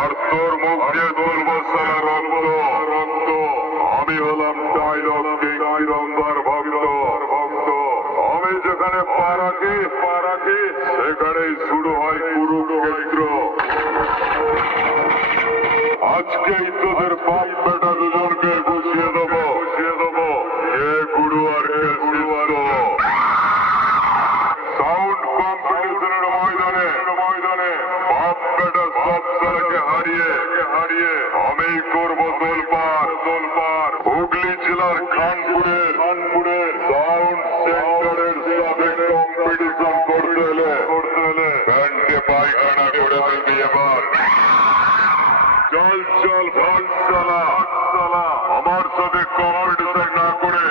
আর তোর মুখ দিয়ে তুলব সারা রক্ত। আমি হলাম ডায়লগ কিরঙ্গার ভক্ত। আমি যেখানে পা রাখি সেখানেই শুরু হয় কুরুক্ষেত্র। আজকেই তোদের বাপ বেটা দুজনকে বসিয়ে দেবো কে গুরু আর কে শিষ্য। সাউন্ড কম্পিটিশনের ময়দানে বাপ বেটা সব ছেলেকে হারিয়ে আমি করবো তোলপাড়। হুগলি জেলার খানপুরের সাউন্ড সেন্টারের সাথে কম্পিটিশন করতে হলে প্যান্টে পায়খানা করে দিবি এবার। চল ভাটশালা আমার সাথে কম্পিটিশন না করে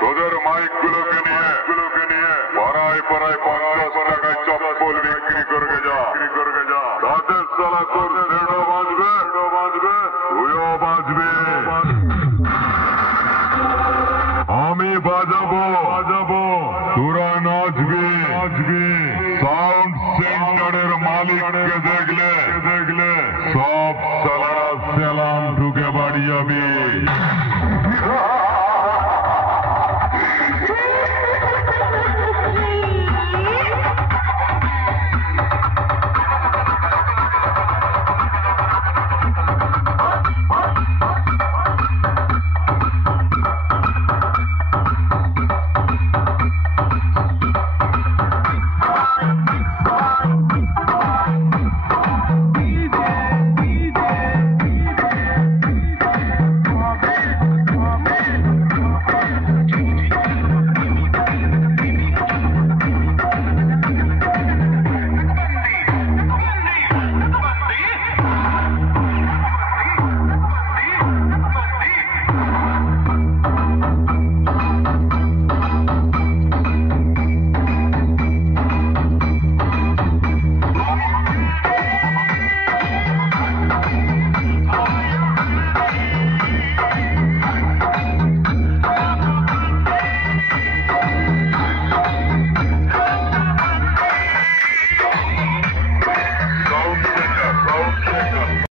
তোদের মাইক গুলোকে নিয়ে পাড়ায় 50 টাকায় চপ্পল বিক্রি করে যা। তাদের সালা তোর সেটা বাজবে তুইও বাজবে। আমি বাজাবো তোরা নাচবি। সাউন্ড সেন্টারের মালিককে দেখলে সব সালা